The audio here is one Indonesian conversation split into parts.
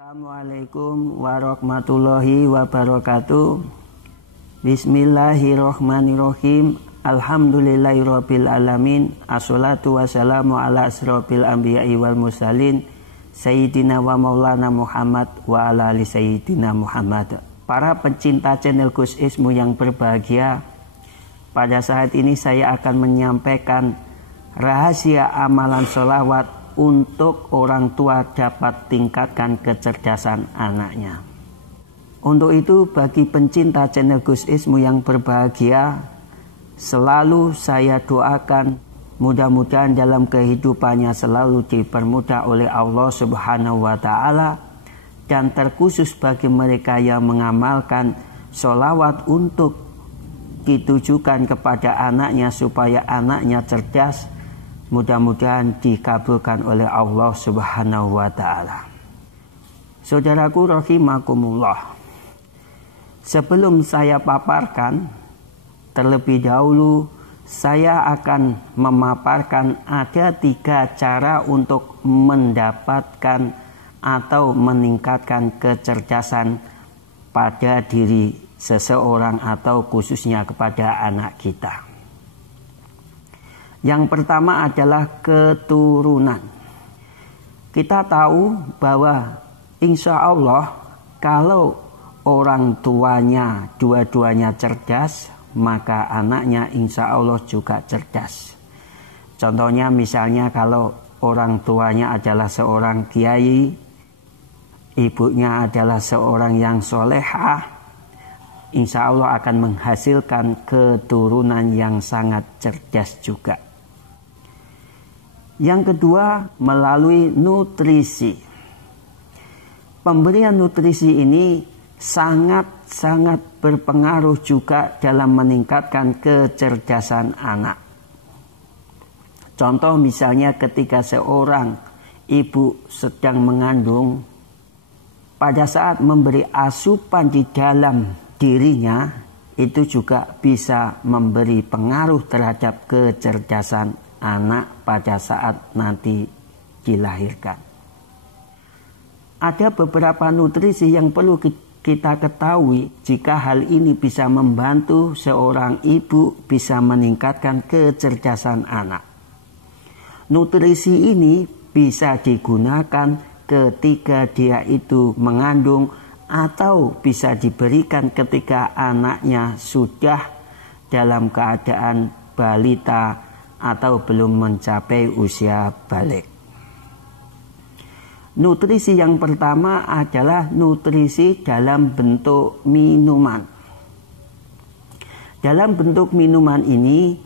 Assalamualaikum warahmatullahi wabarakatuh. Bismillahirrahmanirrahim. Alhamdulillahirabbil alamin. Assalatu wassalamu ala asrofil anbiya'i wal mursalin Sayyidina wa maulana Muhammad wa ala ali Sayyidina Muhammad. Para pencinta channel Gus Ismu yang berbahagia, pada saat ini saya akan menyampaikan rahasia amalan sholawat untuk orang tua dapat tingkatkan kecerdasan anaknya. Untuk itu, bagi pencinta channel Gus Ismu yang berbahagia, selalu saya doakan mudah-mudahan dalam kehidupannya selalu dipermudah oleh Allah Subhanahu wa Ta'ala, dan terkhusus bagi mereka yang mengamalkan sholawat untuk ditujukan kepada anaknya supaya anaknya cerdas, mudah-mudahan dikabulkan oleh Allah Subhanahu wa Ta'ala. Saudaraku rahimakumullah, sebelum saya paparkan, terlebih dahulu saya akan memaparkan ada 3 cara untuk mendapatkan atau meningkatkan kecerdasan pada diri seseorang atau khususnya kepada anak kita. Yang pertama adalah keturunan. Kita tahu bahwa insya Allah kalau orang tuanya dua-duanya cerdas, maka anaknya insya Allah juga cerdas. Contohnya misalnya kalau orang tuanya adalah seorang kiai, ibunya adalah seorang yang solehah, insya Allah akan menghasilkan keturunan yang sangat cerdas juga. Yang kedua, melalui nutrisi. Pemberian nutrisi ini sangat-sangat berpengaruh juga dalam meningkatkan kecerdasan anak. Contoh misalnya ketika seorang ibu sedang mengandung, pada saat memberi asupan di dalam dirinya, itu juga bisa memberi pengaruh terhadap kecerdasan anak pada saat nanti dilahirkan. Ada beberapa nutrisi yang perlu kita ketahui jika hal ini bisa membantu seorang ibu bisa meningkatkan kecerdasan anak. Nutrisi ini bisa digunakan ketika dia itu mengandung atau bisa diberikan ketika anaknya sudah dalam keadaan balita atau belum mencapai usia balik. Nutrisi yang pertama adalah nutrisi dalam bentuk minuman. Dalam bentuk minuman ini,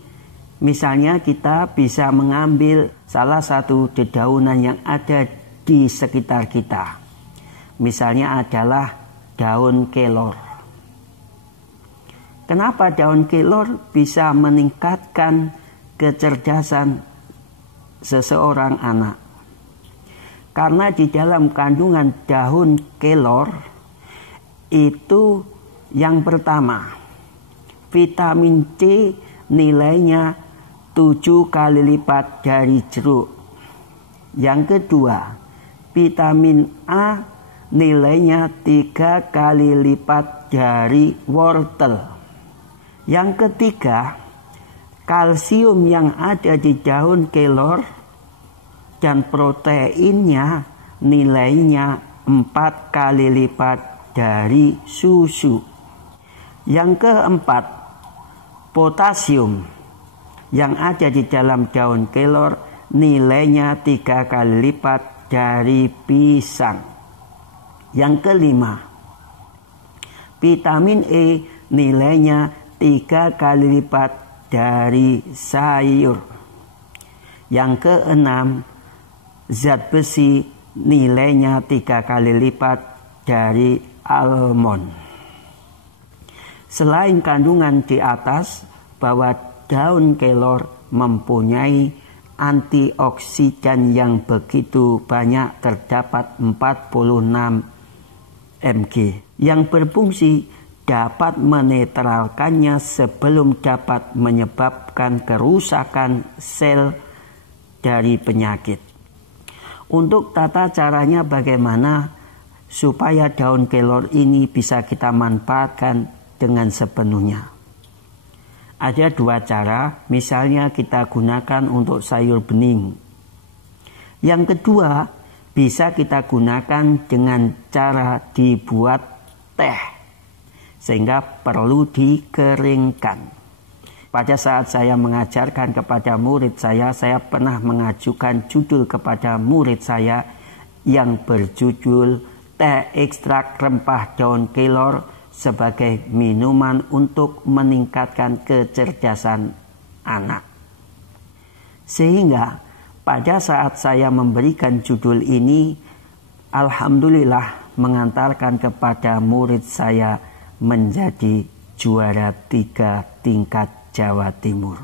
misalnya kita bisa mengambil salah satu dedaunan yang ada di sekitar kita. Misalnya adalah daun kelor. Kenapa daun kelor bisa meningkatkan kecerdasan seseorang anak? Karena di dalam kandungan daun kelor itu yang pertama, vitamin C nilainya 7 kali lipat dari jeruk. Yang kedua, vitamin A nilainya 3 kali lipat dari wortel. Yang ketiga, kalsium yang ada di daun kelor dan proteinnya nilainya 4 kali lipat dari susu. Yang keempat, potasium yang ada di dalam daun kelor nilainya 3 kali lipat dari pisang. Yang kelima, vitamin E nilainya 3 kali lipat dari sayur. Yang keenam, zat besi nilainya 3 kali lipat dari almond. Selain kandungan di atas, bahwa daun kelor mempunyai antioksidan yang begitu banyak, terdapat 46 mg yang berfungsi dapat menetralkannya sebelum dapat menyebabkan kerusakan sel dari penyakit. Untuk tata caranya bagaimana? supaya daun kelor ini bisa kita manfaatkan dengan sepenuhnya. Ada dua cara, misalnya kita gunakan untuk sayur bening. Yang kedua, bisa kita gunakan dengan cara dibuat teh, sehingga perlu dikeringkan. Pada saat saya mengajarkan kepada murid saya pernah mengajukan judul kepada murid saya yang berjudul Teh Ekstrak Rempah Daun Kelor sebagai minuman untuk meningkatkan kecerdasan anak. Sehingga pada saat saya memberikan judul ini, alhamdulillah mengantarkan kepada murid saya menjadi juara 3 tingkat Jawa Timur.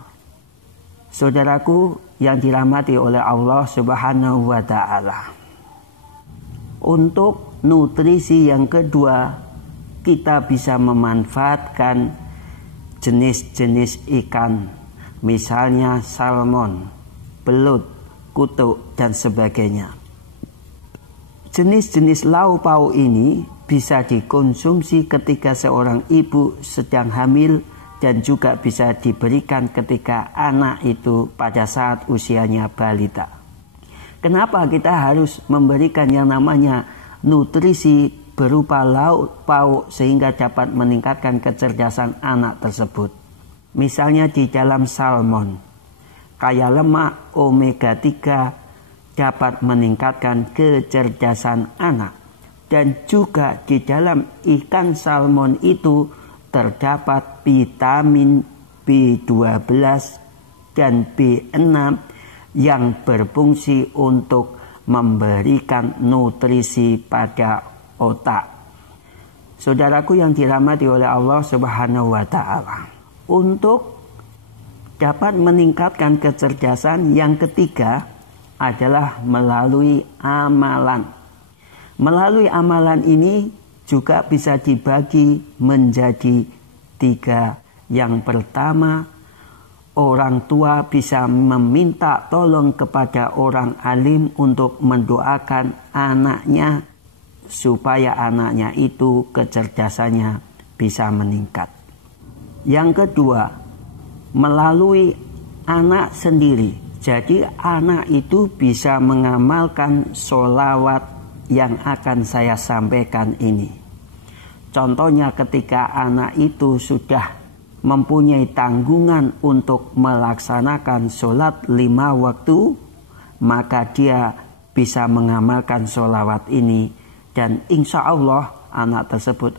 Saudaraku yang dirahmati oleh Allah Subhanahu wa Ta'ala, untuk nutrisi yang kedua, kita bisa memanfaatkan jenis-jenis ikan, misalnya salmon, belut, kutuk, dan sebagainya. Jenis-jenis lauk pauk ini bisa dikonsumsi ketika seorang ibu sedang hamil dan juga bisa diberikan ketika anak itu pada saat usianya balita. Kenapa kita harus memberikan yang namanya nutrisi berupa lauk pauk sehingga dapat meningkatkan kecerdasan anak tersebut? Misalnya di dalam salmon, kaya lemak omega 3 dapat meningkatkan kecerdasan anak. Dan juga di dalam ikan salmon itu terdapat vitamin B12 dan B6 yang berfungsi untuk memberikan nutrisi pada otak. Saudaraku yang dirahmati oleh Allah Subhanahu wa Ta'ala, untuk dapat meningkatkan kecerdasan, yang ketiga adalah melalui amalan. Melalui amalan ini juga bisa dibagi menjadi 3. Yang pertama, orang tua bisa meminta tolong kepada orang alim untuk mendoakan anaknya supaya anaknya itu kecerdasannya bisa meningkat. Yang kedua, melalui anak sendiri. Jadi anak itu bisa mengamalkan sholawat yang akan saya sampaikan ini. Contohnya ketika anak itu sudah mempunyai tanggungan untuk melaksanakan sholat 5 waktu, maka dia bisa mengamalkan sholawat ini. Dan insya Allah anak tersebut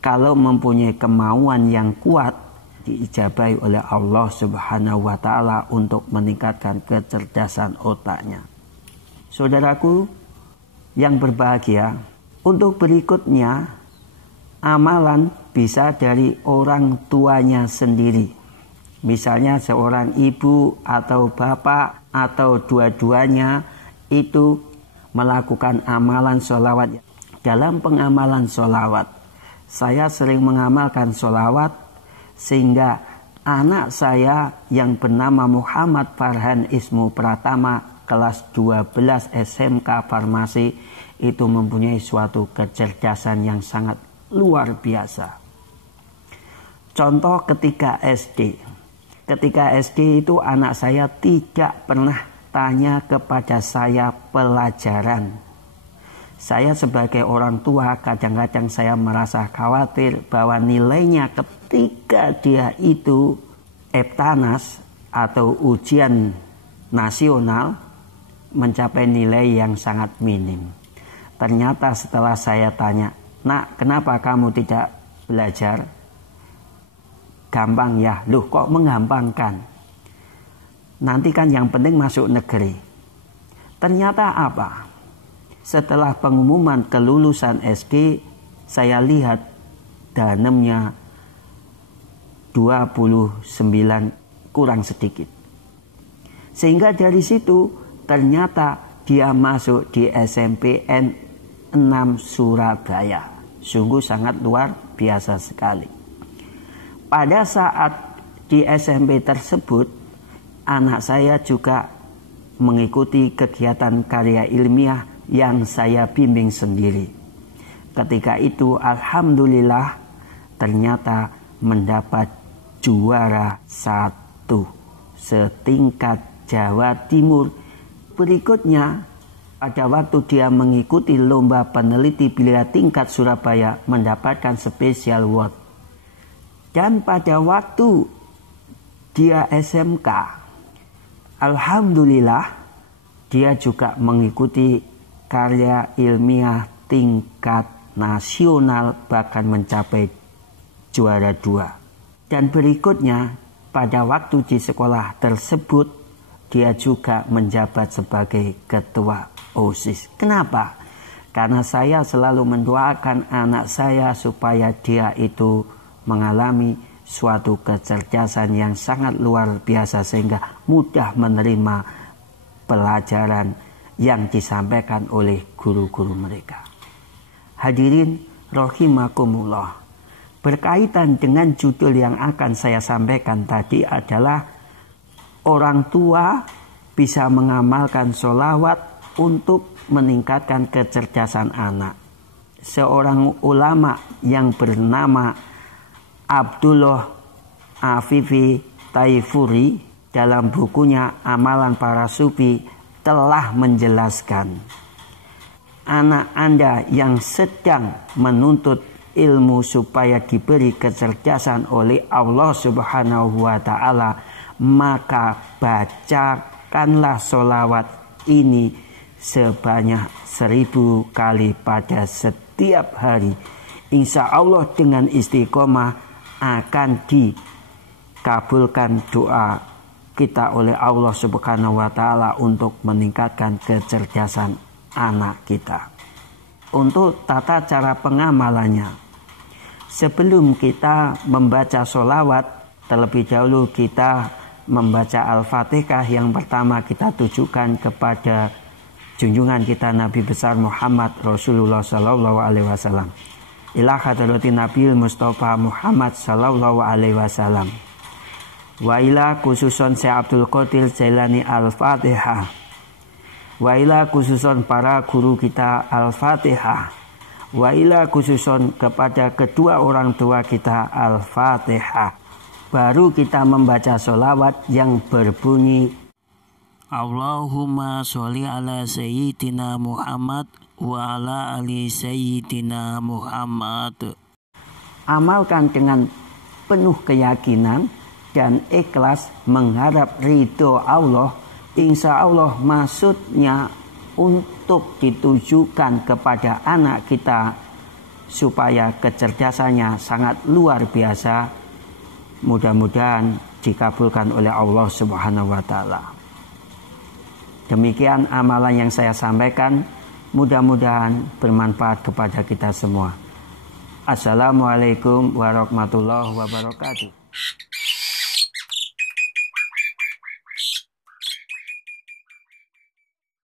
kalau mempunyai kemauan yang kuat, diijabahi oleh Allah Subhanahu wa Ta'ala untuk meningkatkan kecerdasan otaknya. Saudaraku yang berbahagia, untuk berikutnya, amalan bisa dari orang tuanya sendiri. Misalnya seorang ibu atau bapak atau dua-duanya itu melakukan amalan sholawat. Dalam pengamalan sholawat, saya sering mengamalkan sholawat sehingga anak saya yang bernama Muhammad Farhan Ismu Pratama kelas 12 SMK Farmasi itu mempunyai suatu kecerdasan yang sangat luar biasa. Contoh ketika SD. Ketika SD itu anak saya tidak pernah tanya kepada saya pelajaran. Saya sebagai orang tua kadang-kadang saya merasa khawatir bahwa nilainya ketika dia itu EBTANAS atau ujian nasional mencapai nilai yang sangat minim. Ternyata setelah saya tanya, "Nak, kenapa kamu tidak belajar?" "Gampang ya." "Loh, kok menggampangkan? Nanti kan yang penting masuk negeri." Ternyata apa? Setelah pengumuman kelulusan SD, saya lihat danemnya 29 kurang sedikit. Sehingga dari situ ternyata dia masuk di SMPN 6 Surabaya. Sungguh sangat luar biasa sekali. Pada saat di SMP tersebut, anak saya juga mengikuti kegiatan karya ilmiah yang saya bimbing sendiri. Ketika itu alhamdulillah ternyata mendapat juara 1 setingkat Jawa Timur. Berikutnya pada waktu dia mengikuti lomba peneliti bilia tingkat Surabaya mendapatkan special award. Dan pada waktu dia SMK, alhamdulillah dia juga mengikuti karya ilmiah tingkat nasional, bahkan mencapai juara 2. Dan berikutnya pada waktu di sekolah tersebut dia juga menjabat sebagai ketua OSIS. Kenapa? Karena saya selalu mendoakan anak saya supaya dia itu mengalami suatu kecerdasan yang sangat luar biasa sehingga mudah menerima pelajaran yang disampaikan oleh guru-guru mereka. Hadirin rahimakumullah. Berkaitan dengan judul yang akan saya sampaikan tadi adalah orang tua bisa mengamalkan sholawat untuk meningkatkan kecerdasan anak. Seorang ulama yang bernama Abdullah Afifi Taifuri dalam bukunya Amalan Para Sufi telah menjelaskan, anak Anda yang sedang menuntut ilmu supaya diberi kecerdasan oleh Allah Subhanahu wa Ta'ala, maka bacakanlah sholawat ini sebanyak 1000 kali pada setiap hari. Insya Allah dengan istiqomah akan dikabulkan doa kita oleh Allah Subhanahu wa Ta'ala untuk meningkatkan kecerdasan anak kita. Untuk tata cara pengamalannya, sebelum kita membaca sholawat, terlebih dahulu kita membaca Al-Fatihah. Yang pertama kita tujukan kepada junjungan kita Nabi besar Muhammad Rasulullah Sallallahu Alaihi Wasallam. Ila hadratin Nabil Mustafa Muhammad Sallallahu Alaihi Wasallam. Wa ila khususon Syekh Abdul Qadir Jailani Al-Fatihah. Wa ila khususon para guru kita Al-Fatihah. Wa ila khususon kepada kedua orang tua kita Al-Fatihah. Baru kita membaca sholawat yang berbunyi Allahumma sholli ala sayyidina Muhammad wa ala ali sayyidina Muhammad. Amalkan dengan penuh keyakinan dan ikhlas mengharap ridho Allah. Insya Allah maksudnya untuk ditujukan kepada anak kita supaya kecerdasannya sangat luar biasa. Mudah-mudahan dikabulkan oleh Allah Subhanahu wa Ta'ala. Demikian amalan yang saya sampaikan, mudah-mudahan bermanfaat kepada kita semua. Assalamualaikum warahmatullahi wabarakatuh.